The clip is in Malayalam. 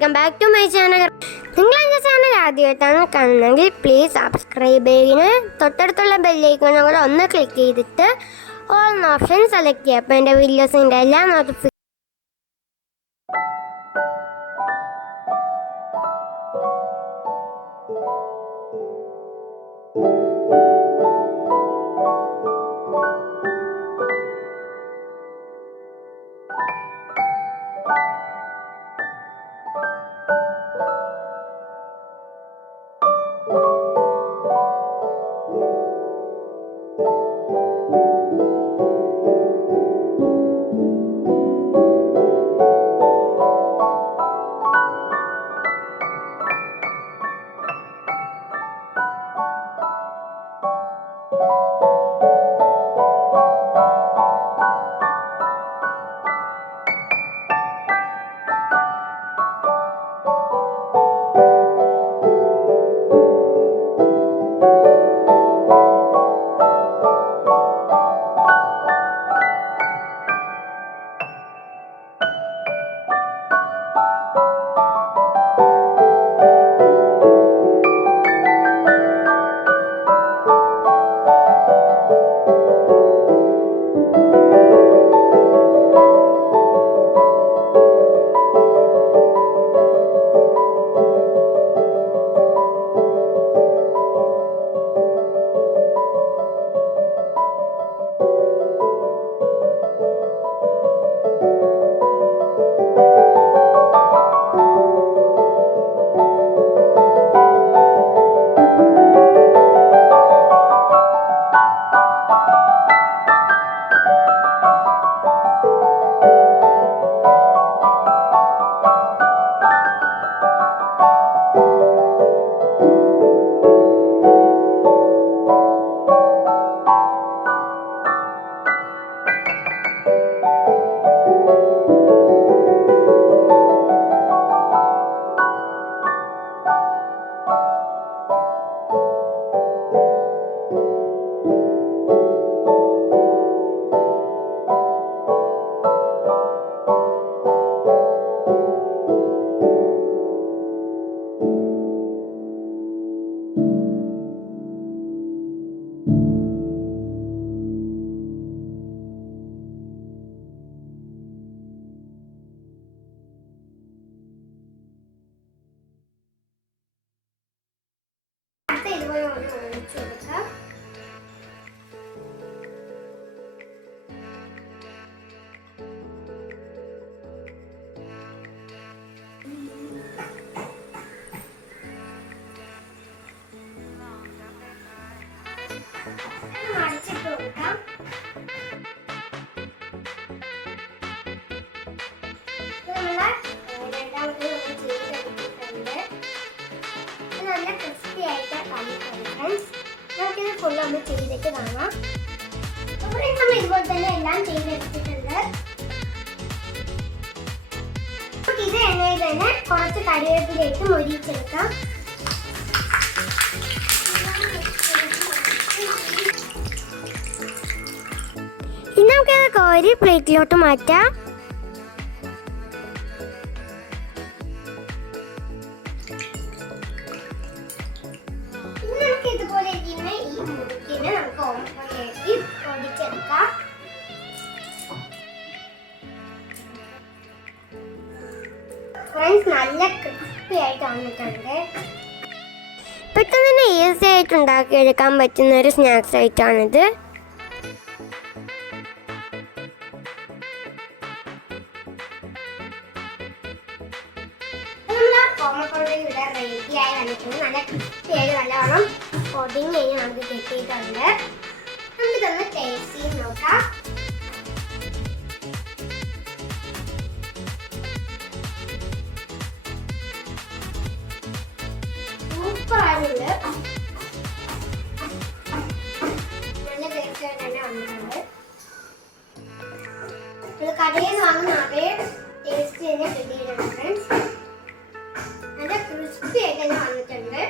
Welcome back to my channel. നിങ്ങൾ എൻ്റെ ചാനൽ ആദ്യമായിട്ടാണ് കാണുന്നതെങ്കിൽ പ്ലീസ് സബ്സ്ക്രൈബ് ചെയ്യുക. തൊട്ടടുത്തുള്ള ബെല്ലൈക്കൺ കൂടെ ഒന്ന് ക്ലിക്ക് ചെയ്തിട്ട് ഓൾ ഓപ്ഷൻ സെലക്ട് ചെയ്യുക. അപ്പോൾ എൻ്റെ വീഡിയോസിൻ്റെ എല്ലാ നോട്ടിഫിക്കേഷൻ ഇതുപോലെ ഒന്ന് ഒഴിച്ചു കൊടുക്കാം. മറിച്ചിട്ട് കൊടുക്കാം. നമുക്കിത് ഫുള്ള് നമ്മൾ ചെയ്തിട്ട് കാണാം. അപ്പോൾ നമ്മൾ ഇതുപോലെ തന്നെ എല്ലാം ചെയ്തെടുത്തിട്ടുണ്ട്. ഇത് എണ്ണയിൽ തന്നെ കുറച്ച് കറിവേപ്പിലേക്ക് മൊരിച്ചെടുക്കാം. ഇനി നമുക്കത് കോരി പ്ലേറ്റിലോട്ട് മാറ്റാം. ഇതുപോലെ ഇരിക്കുന്ന ഈ മുറുക്കിനെ നമുക്ക് ഓമപ്പൊടിയാക്കി പൊടിച്ചെടുക്കാം. ഫ്രണ്ട്സ്, നല്ല ക്രിസ്പി ആയിട്ട് വന്നിട്ടുണ്ട്. പെട്ടെന്ന് തന്നെ ഈസി ആയിട്ട് ഉണ്ടാക്കിയെടുക്കാൻ പറ്റുന്ന ഒരു സ്നാക്സ് ആയിട്ടാണിത്. ഓമപ്പൊടി ഇവിടെ റെഡിയായി വന്നിട്ടുണ്ട്. നല്ല ക്രിസ്പിയായി നല്ലവണ്ണം പൊടിഞ്ഞ് കഴിഞ്ഞ് നമുക്ക് കിട്ടിയിട്ടുണ്ട്. നമുക്കിതൊന്ന് ടേസ്റ്റ് ചെയ്ത് നോക്കാം. സൂപ്പറായിട്ടുണ്ട്. നല്ല ടേസ്റ്റ് ആയിട്ട് തന്നെ വന്നിട്ടുണ്ട്. ഇത് കടയിൽ നിന്ന് വാങ്ങുന്ന അതേ ടേസ്റ്റ് തന്നെ കിട്ടിയിട്ടുണ്ട് ഫ്രണ്ട്സ്. നല്ല ക്രിസ്പി ആയിട്ട് തന്നെ വന്നിട്ടുണ്ട്.